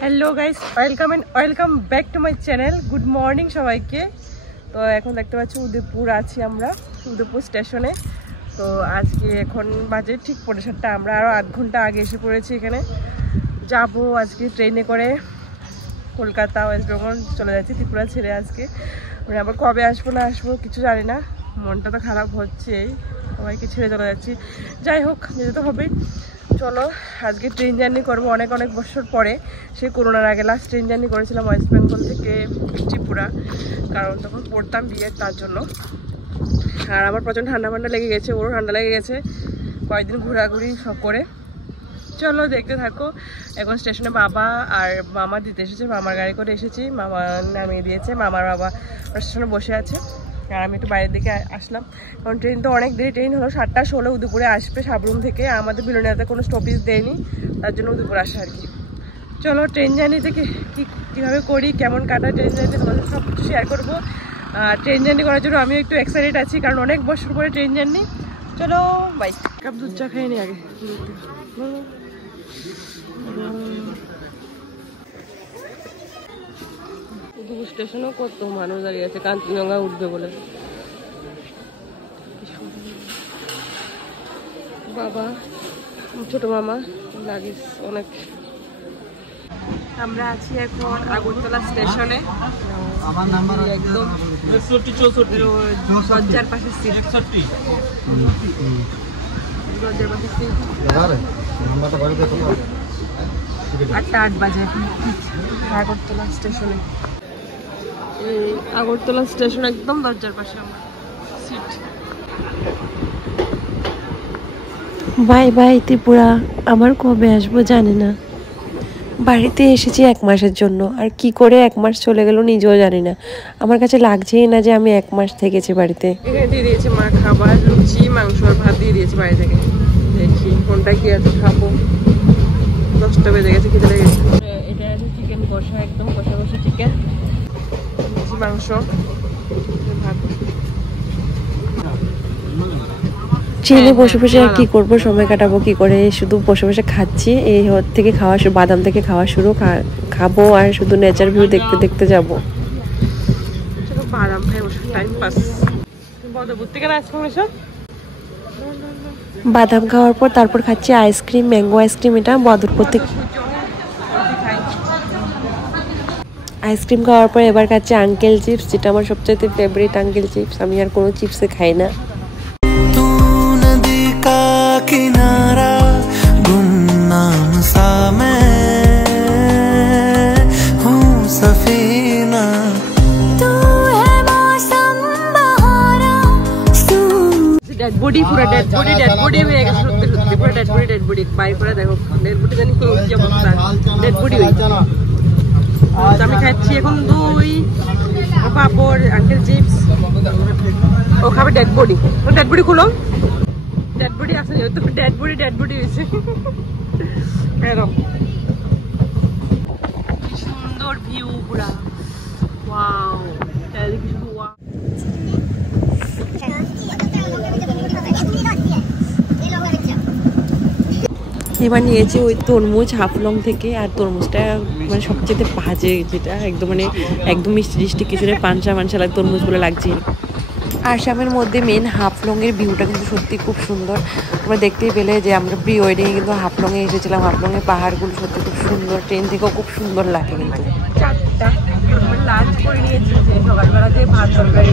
Hello guys, welcome back to my channel. Good morning সবাইকে। তো এখন দেখতে পাচ্ছি উদয়পুর আছি আমরা, উদয়পুর স্টেশনে। তো আজকে এখন বাজে ঠিক 7:30। আমরা আরও 8 ঘন্টা আগে এসে পড়েছি এখানে। যাব আজকে ট্রেনে করে কলকাতা, ওয়েস্ট বেঙ্গল চলে যাচ্ছি, ত্রিপুরা ছেড়ে। আজকে মানে আবার কবে আসবো না আসবো কিছু জানি না, মনটা তো খারাপ হচ্ছেই, সবাইকে ছেড়ে চলে যাচ্ছি। যাই হোক, যেতে তো হবেই। চলো আজকে ট্রেন জার্নি করবো অনেক বছর পরে। সে করোনার আগে লাস্ট ট্রেন জার্নি করেছিলাম ওয়েস্ট বেঙ্গল থেকে ত্রিপুরা, কারণ তখন পড়তাম বিয়ের, তার জন্য। আর আমার প্রচণ্ড ঠান্ডা লেগে গেছে, ওরও ঠান্ডা লেগে গেছে, কয়েকদিন ঘোরাঘুরি সব করে। চলো দেখতে থাকো। এখন স্টেশনে বাবা আর মামা দিতে এসেছে, মামার গাড়ি করে এসেছি, মামা নামিয়ে দিয়েছে, মামার বাবা স্টেশনে বসে আছে। আর আমি একটু বাইরের দিকে আসলাম, কারণ ট্রেন তো অনেক দেরি। ট্রেন হলো 7:16 উদয়পুরে আসবে সাবরুম থেকে। আমাদের বিলোনিয়াতে কোনো স্টপেজ দেয়নি, তার জন্য উদয়পুর আসে আর কি। চলো ট্রেন জার্নি থেকে কীভাবে করি, কেমন কাটা ট্রেন জার্নি, তোমাদের সব কিছু শেয়ার করবো। ট্রেন জার্নি করার জন্য আমি একটু এক্সাইটেড আছি, কারণ অনেক বছর পরে ট্রেন জার্নি। চলো বাই। কাপ দুধ চা খেয়ে নি আগে। উদয়পুর স্টেশনেও কত মানুষ দাঁড়িয়ে আছে কাঞ্চনজঙ্ঘা উঠবে বলে। বাবা, ছোট মামা, লাগেজ অনেক। আমরা আছি এখন আগরতলা স্টেশনে, একদম দরজার পাশে সিট। দরজার পাশে সিট। 8:08 বাজে আগরতলা স্টেশনে। আগরতলা স্টেশন একদম দরজার পাশে আমার সিট। বাই বাই ত্রিপুরা, আমার কবে আসবো জানি না। বাড়িতে এসেছি 1 মাসের জন্য, আর কি করে 1 মাস চলে গেল নিজেও জানি না। আমার কাছে লাগছেই না যে আমি 1 মাস থেকেছি বাড়িতে। এখানে দিয়ে দিয়েছে মা খাবার, লুচি, মাংস আর ভাত দিয়ে দিয়েছে বাড়ি থেকে। দেখি কোনটা কি আছে, খাবো। 10টা বেজে গেছে, খেতে লেগেছে। এটা আছে চিকেন কষা, একদম কষা কষা চিকেন, মাংস, ভাত। ট্রেনে বসে বসে আর কি করবো, সময় কাটাবো কি করে, শুধু বসে বসে খাচ্ছি। এই থেকে খাওয়া শুরু, বাদাম থেকে খাওয়া শুরু, খাবো আর শুধু নেচার ভিউ দেখতে দেখতে যাবো। চলো বাদাম খাই বসে, টাইম পাস। বদরপুর থেকে আইসক্রিম এসব, বাদাম খাওয়ার পর তারপর খাচ্ছি আইসক্রিম, ম্যাঙ্গো আইসক্রিম। এটা বদরপুর থেকে আইসক্রিম খাওয়ার পর এবার খাচ্ছি আঙ্কেল চিপস, যেটা আমার সবচেয়ে ফেভারিট আঙ্কেল চিপস। আমি আর কোনো চিপসে খাই না। किनारा गुमनाम सा मैं हूँ सफीना, तू है मौसम बहारा। डेड बॉडी, पूरा डेड बॉडी হয়ে গেছে, সত্যি পুরো ডেড বডি। বাই করে দেখো, ডেড বডি জানি কি অবস্থা, ডেড বডি হয়ে। আমি খাচ্ছি এখন দই, পাপড়, আঙ্কেল চিপস। ও খাবে ডেড বডি খুলো। ডেড বডি আছে, তো ডেড বডি হয়েছে। এরকম সুন্দর ভিউ পুরা, ওয়াও। চারিদিকে শুধু ওয়াও। এবার নিয়েছি ওই তরমুজ হাফলং থেকে। আর তরমুজটা মানে সবচেয়ে ভাজে, যেটা একদম মিষ্টি কিছু নেই, পানসা লাগে, তরমুজ বলে লাগছে। আসামের মধ্যে মেন হাফলংয়ের ভিউটা কিন্তু সত্যি খুব সুন্দর। আমরা দেখতেই পেলে যে আমরা প্রি ওয়েডিংয়ে কিন্তু হাফলংয়ে এসেছিলাম। হাফলংয়ের পাহাড়গুলো সত্যি খুব সুন্দর, ট্রেন থেকেও খুব সুন্দর লাগে। কিন্তু 4টা লাঞ্চ করে নিয়েছি, সকালবেলাতে ভাত তরকারি,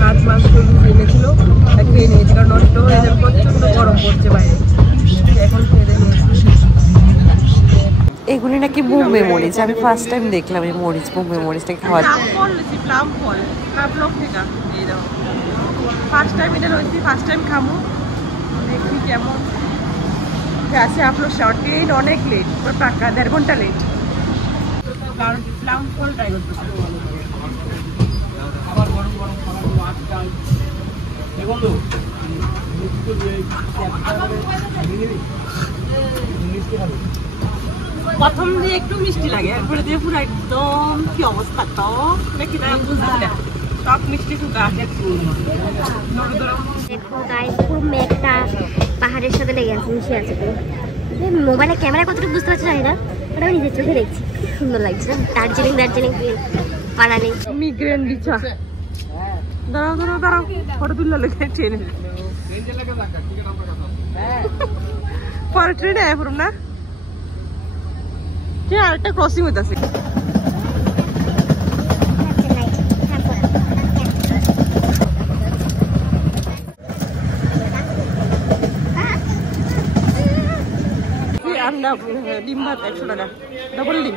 মাছ মাংস এনেছিল, খেয়ে নিয়েছি, কারণ নষ্ট হয়ে যাবে, প্রচণ্ড গরম পড়ছে বাইরে। এখন খেয়ে নিয়েছি। এগুলি নাকি বোম্বে মরিচ, আমি ফার্স্ট টাইম দেখলাম এই মরিচ, বোম্বে মরিচটাকে খাওয়া যায়। প্লাম ফল হাফলং থেকে এই দাও, ফার্স্ট টাইম এটা রয়েছি, ফার্স্ট টাইম খামো, দেখি কেমন আছে। আপনার শর্ট ট্রেন অনেক লেট, পাক্কা 1.5 ঘন্টা লেট, কারণ প্লাম ফল ট্রাই করতে। প্রথম দিয়ে একটু মিষ্টি লাগে, এরপরে দিয়ে পুরো একদম কি অবস্থা, তো নাকি না বুঝতে না, টক মিষ্টি সুগা। দেখো গাইস, পুরো মেঘটা পাহাড়ের সাথে লেগে আছে, মিশে আছে পুরো। মোবাইলে ক্যামেরা কতটুকু বুঝতে পারছি জানি না, ওটা আমি নিজের চোখে দেখছি। সুন্দর লাগছে। দার্জিলিং দার্জিলিং পালা নেই। মিগ্রেন দিচ্ছা দাঁড়াও দাঁড়াও দাঁড়াও ফটো তুললে লেগে ট্রেনে পরে ট্রেনে আয় পড়ুম না ট্রেন আরেকটা ক্রসিং হইতাছে ডিম ভাত 100 টাকা ডবল ডিম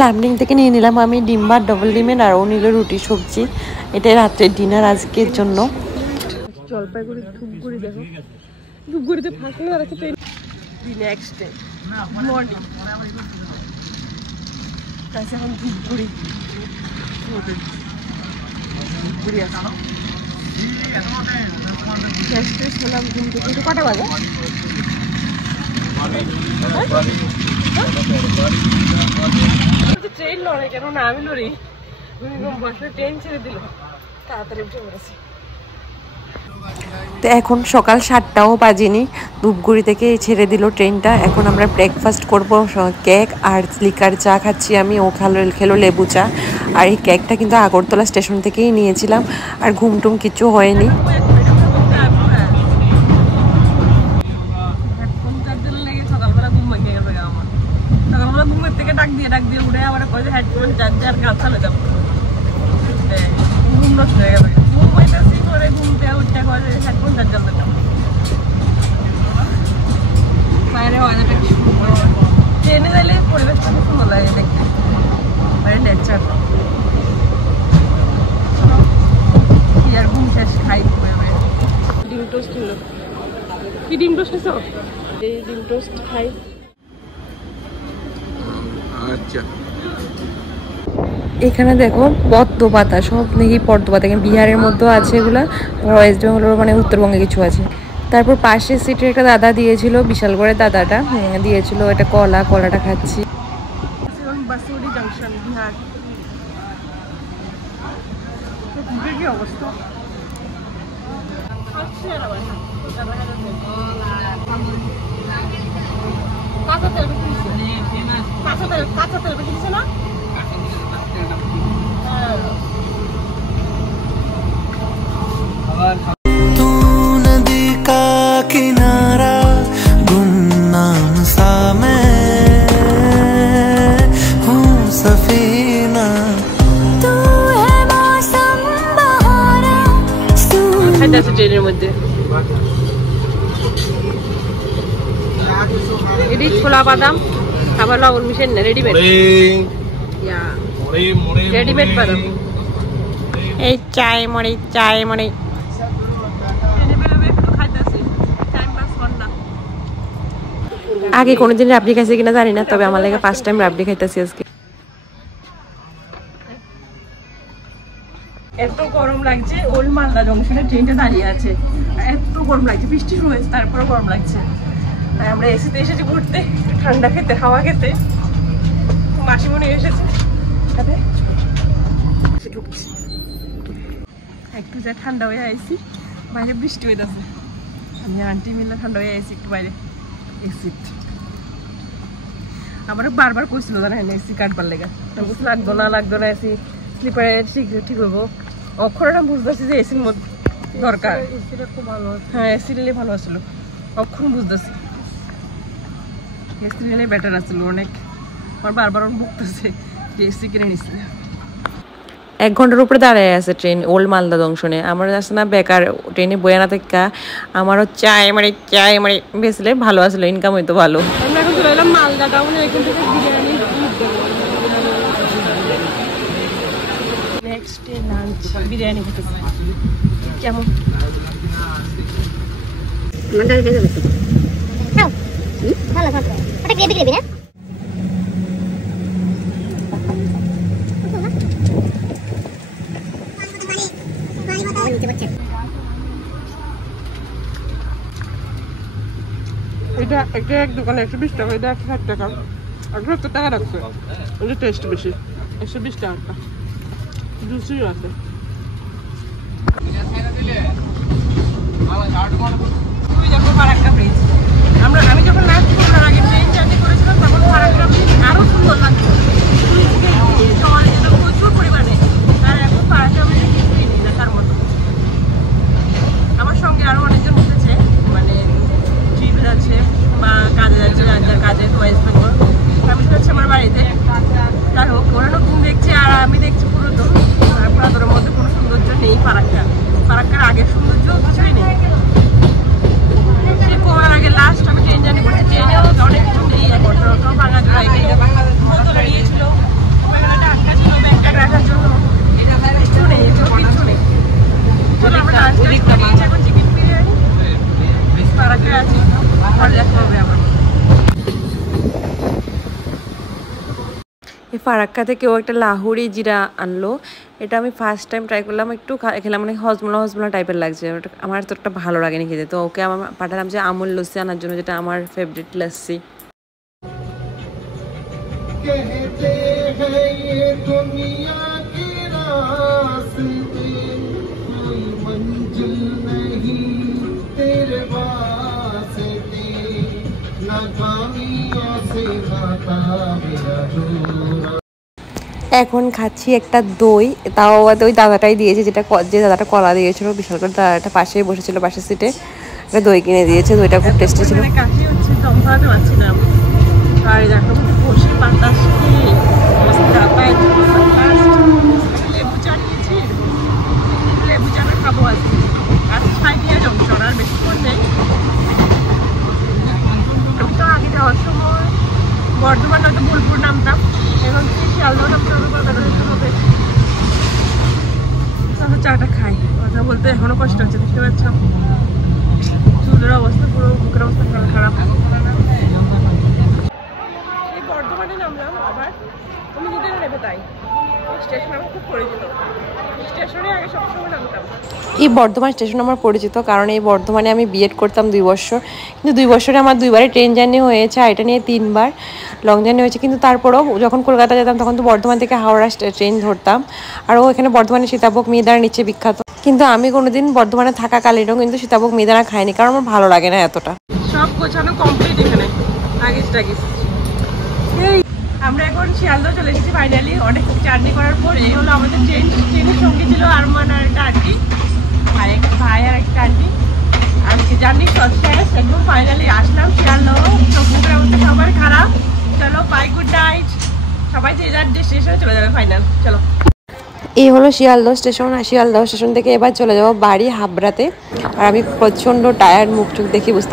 লামডিং থেকে নিয়ে নিলাম আমি ডিম ভাত ডবল ডিমের, আর ও নিল রুটি সবজি। এটাই রাত্রের ডিনার আজকের জন্য। জলপাইগুড়ি ধূপগুড়ি দেখো ধূপগুড়িতে ফাঁকা হয়ে আছে ট্রেন। নেক্সট ডে মর্নিং এখন ধূপগুড়ি ধূপগুড়ি আছে শুনলাম ঘুম থেকে কটা বাজে ট্রেন লড়ে কেন না আমি লড়ি বসে ট্রেন ছেড়ে দিল তাড়াতাড়ি উঠে পড়েছি। তো এখন সকাল 7টাও বাজেনি, ধূপগুড়ি থেকে ছেড়ে দিল ট্রেনটা। এখন আমরা ব্রেকফাস্ট করব, কেক আর লিকার চা খাচ্ছি আমি। ও খেলো লেবু চা। আর এই কেকটা কিন্তু আগরতলা স্টেশন থেকেই নিয়েছিলাম। আর ঘুমটুম কিছু হয়নি। ডাক দিয়ে উঠে আবার হেডফোন চার্জার কাজ চালে যাবো ঘুম নষ্ট হয়ে গেল। ঘুম হইতেছি করে ঘুমতে উঠতে করে হেডফোন চার্জার দিলাম। বাইরে ওয়েদারটা কি সুন্দর, ট্রেনে যাইলে পরিবেশটা খুব সুন্দর লাগে দেখতে, বাইরে নেচার। কি আর ঘুম শেষ খাই ডিম টোস্ট হলো। কি ডিম টোস্ট খেয়েছো? এই ডিম টোস্ট খাই। আচ্ছা এখানে দেখো পদ্ম পাতা, সব নাকি পদ্ম পাতা, বিহারের মধ্যেও আছে এগুলা, ওয়েস্ট বেঙ্গলের মানে উত্তরবঙ্গে কিছু আছে। তারপর পাশের সিটের একটা দাদা দিয়েছিল, বিশাল করে দাদাটা দিয়েছিল এটা কলাটা খাচ্ছি। বাসুরি জংশন বিহার কি অবস্থা কাঁচা তেল বেশি দিচ্ছে না। तू नदी का किनारा गुमनाम सा मैं हूँ सफीना तू है मौसम बहारा খাইতেছে ট্রেনের মধ্যে এটি ছোলা বাদাম খাবার লবণ মিশন না রেডিমেড রেডিমেড বাদাম। এই চায় মরে আগে কোনোদিন রাবড়ি খাইছি কিনা জানি না, তবে আমার লাগে ফার্স্ট টাইম রাবড়ি খাইতেছি আজকে। এত গরম লাগছে, ওল্ড মালদা জংশনে ট্রেনটা দাঁড়িয়ে আছে, এত গরম লাগছে, বৃষ্টি শুরু হয়েছে তারপরে গরম লাগছে। তাই আমরা এসিতে এসেছি ঘুরতে, ঠান্ডা খেতে, হাওয়া খেতে। মাসিমণি এসেছে ঢুকছি, একটু যা ঠান্ডা হয়ে আইসি, বাইরে বৃষ্টি হয়ে যাচ্ছে। আমি আন্টি মিলে ঠান্ডা হয়ে আইসি একটু বাইরে এসি। আমার বারবার কইছিল জানেন এসি কাটবার লেগে, লাগতো না এসি স্লিপারে ঠিক হইব। অক্ষরটা বুঝতেছি যে এসির মধ্যে দরকার, হ্যাঁ এসি নিলে ভালো আসলো। অক্ষর বুঝতেছি এসি নিলে বেটার আসলো অনেক। আমার বারবার বুকতেছে যে এসি কিনে নিচ্ছিল। 1 ঘন্টার উপরে দাঁড়ায় আছে ট্রেন ওল্ড মালদা জংশনে। আমার আসে না বেকার ট্রেনে বয়ে না থেকে আমারও চায় বেসলে ভালো আসলো, ইনকাম হইতো ভালো। আমরা এখন চলে এলাম মালদা টাউনে, এখান থেকে biryani next day lunch biryani খেতেছি। কেমন ভালো ভালো ওটা গ্রেভি গ্রেভি না এটা এক দোকানে 120 টাকা, এটা 160 টাকা, 70 টাকা রাখছে। এটা টেস্ট বেশি, 120 টাকা জুসিও আছে। আমি যখন লাস্ট করলাম আগে ট্রেন জার্নি করেছিলাম তখন ফারাক্কা থেকেও একটা লাহোরি জিরা আনলো। এটা আমি ফার্স্ট টাইম ট্রাই করলাম, একটু খেলাম, মানে হজমলা টাইপের লাগছে, আমার তো একটা ভালো লাগেনি খেতে। তো ওকে আমার পাঠালাম যে আমুল লস্যি আনার জন্য, যেটা আমার ফেভারিট লস্যি। कहते हैं ये दुनिया की रास्ते कोई मंजिल नहीं तेरे वास्ते नाकामियों से नाता मेरा दूर। এখন খাচ্ছি একটা দই, তাও ওই দাদাটাই দিয়েছে, যে দাদাটা কলা দিয়েছিল, বিশাল করে দাদাটা পাশেই বসেছিল, পাশের সিটে একটা দই কিনে দিয়েছে। দইটা খুব টেস্টি ছিল। কাশি হচ্ছে, দম ফেলাতে পারছি না। আর দেখো বসে বাতাস খেয়ে অবস্থা, লেবু চা নিয়েছি, লেবু চাটা খাবো আজকে। আর ছাই দিয়ে জংশন আর বেশি পথে। আমি তো আগে যাওয়ার সময় বর্ধমান হয়তো বোলপুর নামতাম, এখন থেকে শিয়ালদহ নামতে হবে, কলকাতা যেতে হবে। তাহলে চাটা খাই। কথা বলতে এখনো কষ্ট হচ্ছে, দেখতে পাচ্ছ চুলের অবস্থা, পুরো মুখের অবস্থা খারাপ। এই বর্ধমানে নামলাম, আবার আমি নিজেরা নেবে তাই স্টেশন আমার খুব পরিচিত, স্টেশনে আগে সবসময় নামতাম। এই বর্ধমান স্টেশন আমার পরিচিত, কারণ এই বর্ধমানে আমি বিএড করতাম 2 বছর, কিন্তু 2 বছরে আমার 2বারই ট্রেন জার্নি হয়েছে, আর এটা নিয়ে 3বার লং জার্নি হয়েছে। কিন্তু তারপরেও যখন কলকাতা যেতাম তখন তো বর্ধমান থেকে হাওড়া ট্রেন ধরতাম, আর ও এখানে বর্ধমানে সীতাভোগ মিহিদানা নিচে বিখ্যাত। কিন্তু আমি কোনোদিন বর্ধমানে থাকাকালীনও কিন্তু সীতাভোগ মিহিদানা খাইনি, কারণ আমার ভালো লাগে না এতটা। সব গোছানো কমপ্লিট এখানে, আগিস টাগিস। আমরা এখন শিয়ালদহ চলে এসেছি ফাইনালি। অনেক জার্নি করার পর এই হলো আমাদের ট্রেনের সঙ্গে ছিল আরমান আর একটা আন্টি, আর এক ভাই আর একটা আন্টি। আজকে জার্নি শেষ, একদম ফাইনালি আসলাম শিয়ালদহ। তো মুখের অবস্থা সবার খারাপ। চলো বাই, গুড নাইট। সবাই যে যার ডেস্টিনেশনে চলে যাবে ফাইনাল। চলো, এই হলো শিয়ালদহ স্টেশন, আর শিয়ালদহ স্টেশন থেকে এবার চলে যাবো বাড়ি হাবড়াতে। আর আমি প্রচণ্ড টায়ার্ড, মুখ চোখ দেখে বুঝতে